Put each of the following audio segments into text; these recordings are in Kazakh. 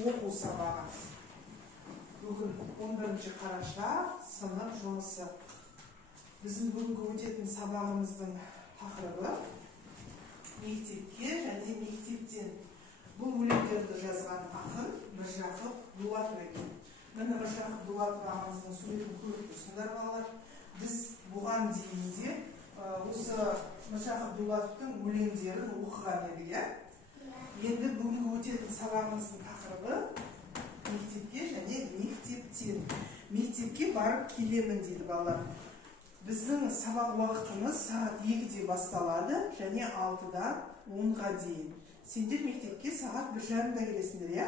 оқу сабағы. Бүгін 11 қараша сынып жұмысы. Біздің бүгінгі өтетін сабағымыздың тақырыбы мектепке және мектептен. Бұл өлеңдерді жазған ақын Міржақып Дулатов екен. Міне Міржақып Дулатов ағамыздың суретін көріп тұрсыңдар балалар. Біз бұған дейін де осы Міржақып Дулатовтың өлеңдерін оқыған едік. Енді бүгінгі өтетін сабағымыздың тақырыбы мектепке және мектептен. Мектепке барып келемін дейді балалар. Біздің сабақ уақытымыз сағат 2-де басталады және 6-дан 10-ға дейін. Сендер мектепке сағат 1:30-да келесіңдер, иә?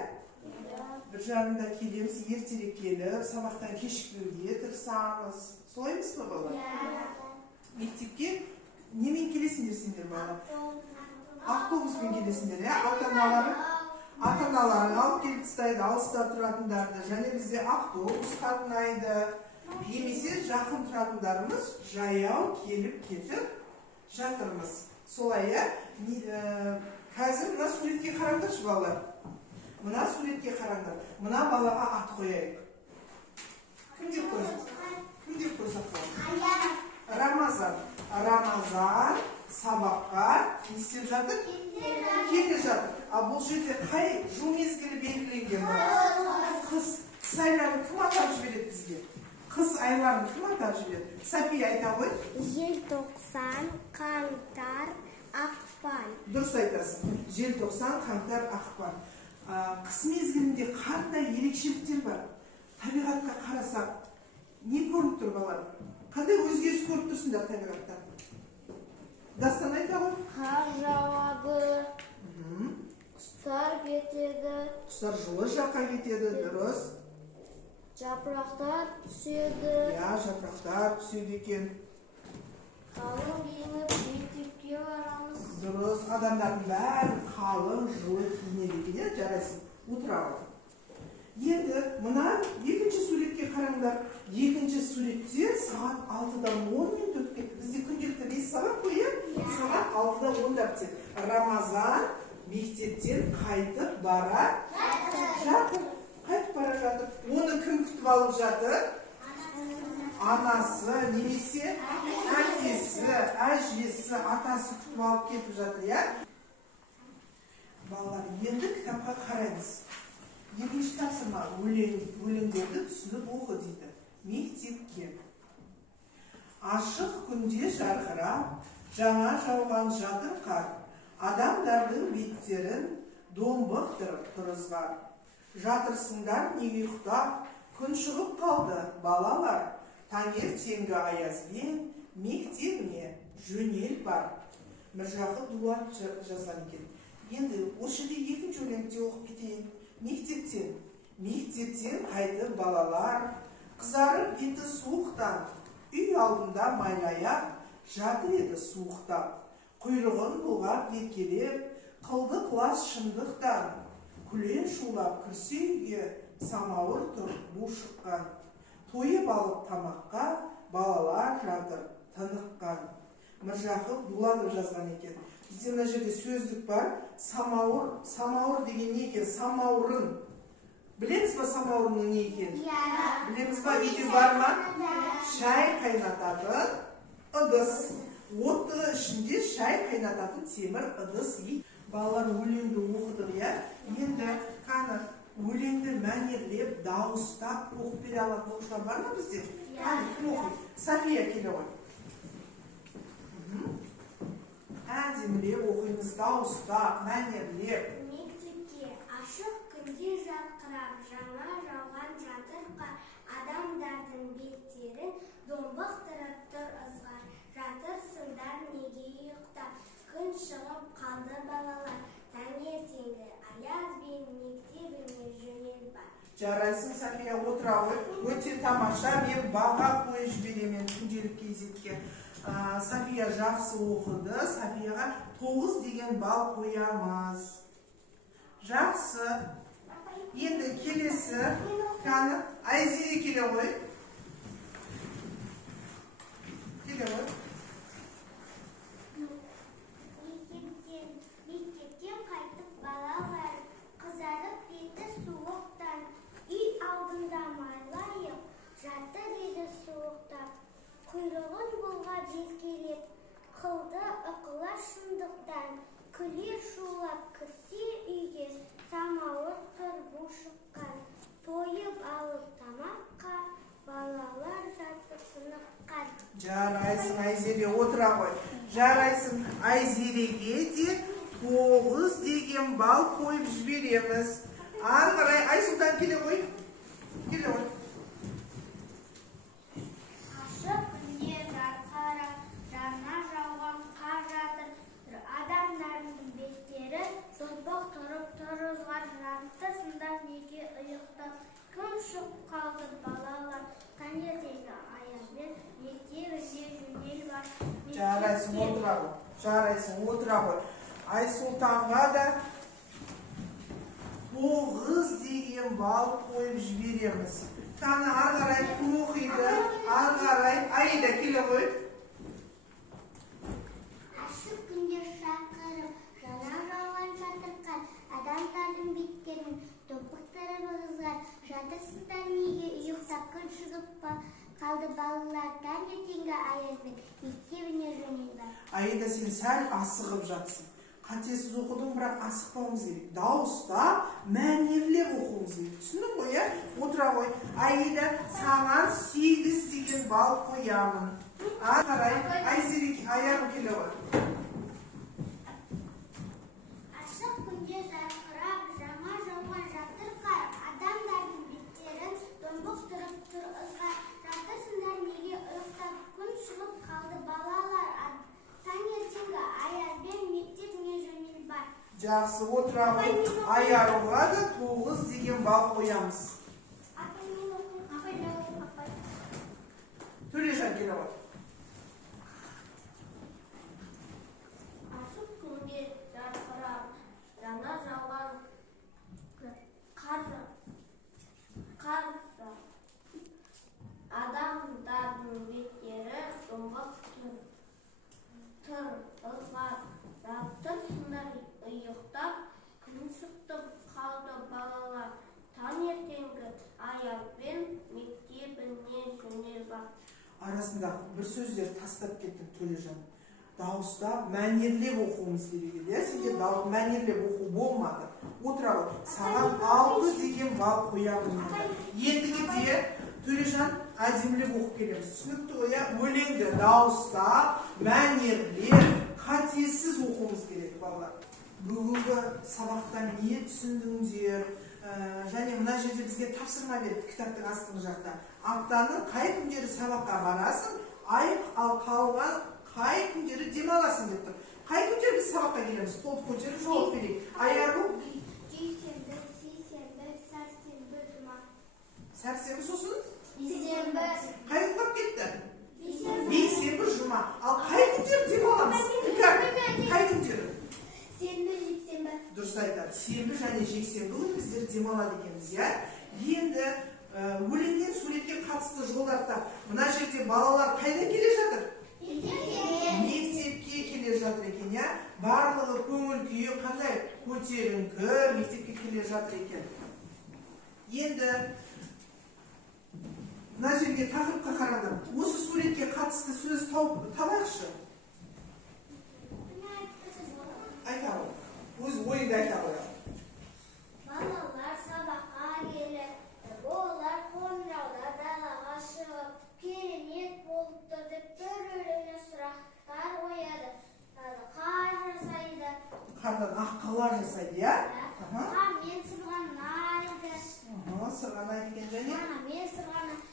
1:30-да келеміз, ертерек келіп, сабақтан кешікпеуге тырысамыз. Солай емес пе, балалар? Мектепке немен келесіңдер сендер, балалар? Автобуспен келесіңдер, иә? Ата-аналарың алып келіп тастайды, алыста тұратындарды, және бізде автобус қатынайды. Немесе жақын тұратындарымыз жаяу келіп кетіп жатырмыз. Солай, иә? Қазір мына суретке қараңдаршы, балалар. Мына суретке қараңдар. Мына балаға ат қояйық. Кім деп қойсақ? Кім деп қойсақ болады? Рамазан. Рамазан сабаққа не істеп жатыр? Келе жатыр. Ал бұл жерде қай жыл мезгілі белгіленген? Қыс айларын кім атап жібереді бізге? Қыс айларын кім атап жібереді? София айта ғой. Желтоқсан, қаңтар, ақпан. Дұрыс айтасың. Желтоқсан, қаңтар, ақпан. Қыс мезгілінде қандай ерекшеліктер бар? Табиғатқа қарасақ, не көрініп тұр, балалар? Қандай өзгеріс көріп тұрсыңдар табиғатта? Дастан айта ғой. Қар жауады, құстар кетеді. Құстар жылы жаққа кетеді, дұрыс. Жапырақтар түседі. Я, жапырақтар түседі екен. Қалың киініп мектепке барамыз. Дұрыс, адамдардың бәрі қалың жылы киінеді екен, жарайсың, отыра ғой. Енді мына екінші суретке қараңдар. Екінші суретте сағат 6-дан 10 минут өтіп кетті. Бізде күнделікті 5 сағат қойы, сағат 6-да 10-да бітеді. Рамазан мектептен қайтып бара жатыр. Қайтып бара жатыр. Оны кім күтіп алып жатыр? Анасы, немесе әкесі, әжесі, атасы күтіп алып кетіп жатыр, иә? Балалар, енді кітапқа қараймыз. Екінші тапсырма өлеңдерді түсініп оқы дейді. Мектепке. Ашық күнде жарқырап, жаңа жауған жатыр қар. Адамдардың беттерін домбықтырып тұрызған. Жатырсыңдар неге ұйықтап, күн шығып қалды балалар. Таңертеңгі аязбен мектебіне жөнел бар. Міржақып Дулатов жазған екен. Енді осы жерде екінші өлеңді оқып кетейін. Мектептен қайтып балалар, қызарып беті суықтан, үй алдында майлаяқ жатыр еді суықтап. Құйрығын бұлғап еркелеп, қылды класс шындықтан. Күле шулап кірсе үйге, самауыр тұр бу шыққан. Тойып алып тамаққа, балалар жатыр тыныққан. Міржақып Дулатов жазған екен. Бізде мына жерде сөздік бар. Самауыр деген не екен? Самаурын. Білеміз ба самаурынның не екен? Білеміз ба? Үйде бар ма? Шай қайнататын ыдыс. Отты ішінде шай қайнататын темір ыдыс. Балалар өлеңді оқыдық, иә? Енді қаны өлеңді мәнерлеп, дауыстап оқып бере алатын оқушылар бар ма бізде? Кім оқиды? София келе ғой. Әдемілеп оқимыз, дауыстап, мәнерлеп. Мектепке ашық күнде жарқырап, жаңа жауған жатыр қар. Адамдардың беттерін домбықтырып тұр ызғар. Жатырсыңдар неге ұйықтап, күн шығып қалды балалар. Таңертеңгі аязбен мектебіне жөнел бар. Жарайсың, София, отыра ғой. Өте тамаша, мен баға қойып жіберемін күнделік кезекке. София жақсы оқыды. Софияға 9 деген бал қоямыз. Жақсы. Енді келесі. Айзере келе ғой. Келе ғой. Мектептен қайтып балалар, қызарып беті Күле шулап кірсе үйге, самауыр қырбу шыққан. Тойып алып тамаққа, балалар жатып сыныққан. Жарайсың, Айзере, отыра ғой. Жарайсың, Айзереге де 9 деген бал қойып жібереміз. Ары қарай Айсұлтан келе ғой. Келе ғой. Ашық күнде жарқырап, жаңа жауған қар жатыр. Адамдардың беттері томпақ тұрып тұрызған. Жартысында неге ұйықтап, күн шығып қалды балалар. Таңертеңгі аязбен мектебіне жөнел бар. Жарайсың, отыра ғой. Жарайсың, отыра ғой. Айсұлтанға да 9 деген бал қойып жібереміз. Таны ары қарай кім оқиды? Ары қарай Аида келе ғой. Ашық күнде шақырып, жаңа жауған жатырқан. Адамдардың беттерін топықтары бұғызған. Жатырсыздар неге ұйықтап, күн шығып қалды балалар. Таңертеңгі аязбен мектебіне жөнел бар. Аида, сен сәл асығып жатсың. Қатесіз оқыдың, бірақ асықпауымыз керек. Дауыста мәнерлеп оқуымыз керек. Түсіндің ғой, иә? Отыра ғой. Аида, саған 8 деген бал қоямын. Ары қарай Айзере аяғым келе ғой. Ашық күнде жарқырап, жаңа жауған жатыр қар. Адамдардың беттерін домбық тұрып тұр ызғар. Жатырсыңдар неге ұйықтап, күн шығып қалды балалар. Таңертеңгі аязбен мектебіне жөнел бар. Жақсы, отыра ғой. Аяруға да 9 деген бал қоямыз. Төлежан келе ғой. Ашық күнде жарқырап, жаңа жауған қар. Адамдардың беттері домбық тұр ызғар. Жатырсыңдар ұйықтап, күн шығып қалды балалар. Таңертеңгі аязбен мектебіне жөнел бар. Арасында бір сөздер тастап кеттің, Төлежан. Дауыста мәнерлеп оқуымыз керек еді. Сенде мәнерлеп оқу болмады. Отыра ғой. Саған 6 деген бал қоямын. Ендігіде Төлежан әдемілеп оқып келеміз. Түсінікті ғой, өлеңді дауыста мәнерлеп, қатесіз оқуымыз керек, балалар. Бүгінгі сабақтан не түсіндіңдер? Және мына жерде бізге тапсырма берді кітаптың астыңғы жақта. Аптаның қай күндері сабаққа барасың, ал қалған қай күндері демаласың деп тұр. Қай күндері біз сабаққа келеміз? Қолды көтеріп жауап берейік. Аяру? Дүйсенбі, сейсенбі, сәрсенбі, жұма. Сәрсенбі сосын? Бейсенбі. Қай күн қалып кетті? Бейсенбі, жұма. Ал қай күндері демаламыз? Қай күндері? Сенбі, жексенбі. Дұрыс айтады. Сенбі және жексенбі күні біздер демалады екенбіз, иә? Енді өлеңнен суретке қатысты жолдарда мына жерде балалар қайда келе жатыр? Мектепке келе жатыр екен, иә? Барлығы көңіл күйі қандай? Көтеріңкі, мектепке келе жатыр екен. Енді мына жерге тақырыпқа қараңдар. Осы суретке қатысты сөз табайықшы. Айта ғой. Өз ойыңды айта ғой. Балалар сабаққа келіп, олар қоңырауда далаға шығып, керемет болыпты деп түрлі сұрақтар қояды. Қар жасайды. Қардан аққалар жасайды, иә? Қармен сырғанайды. Сырғанайды екен және? Шанамен сырғанайды.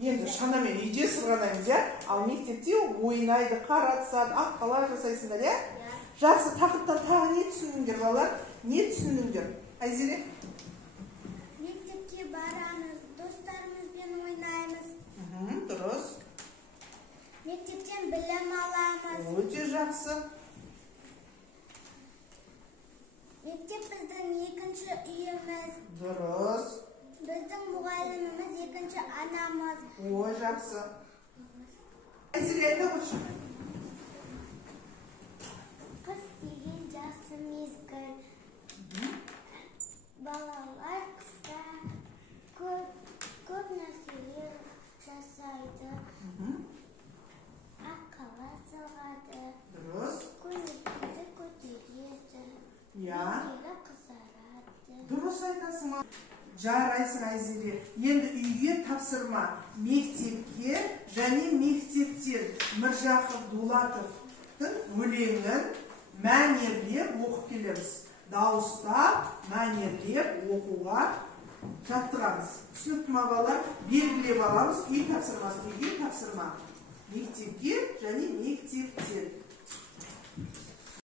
Енді шанамен үйде сырғанаймыз, иә? Ал мектепте ойнайды, қар атысады, аққалар жасайсыңдар, иә? Жақсы, тақырыптан тағы не түсіндіңдер, балалар? Не түсіндіңдер? Айзере? Мектепке барамыз, достарымызбен ойнаймыз. Дұрыс. Мектептен білім аламыз. Өте жақсы. Мектеп біздің екінші үйіміз. Дұрыс. Біздің мұғаліміміз екінші анамыз. Ой, жақсы. Айзере айта қойшы. Қыс деген жақсы мезгіл. Балалар қыста көп нәрселер жасайды. Аққала соғады. Дұрыс. Көңіл-күйді көтереді. Дұрыс айтасың. Жарайсың Айзере. Енді үйге тапсырма. Мектепке және мектептен Міржақып Дулатовтың өлеңін мәнерлеп оқып келеміз. Дауыстап, мәнерлеп оқуға жаттығамыз. Түсінікті ме балалар? Белгілеп аламыз. Үй тапсырмасын. Үйге тапсырма. Мектепке және мектептен.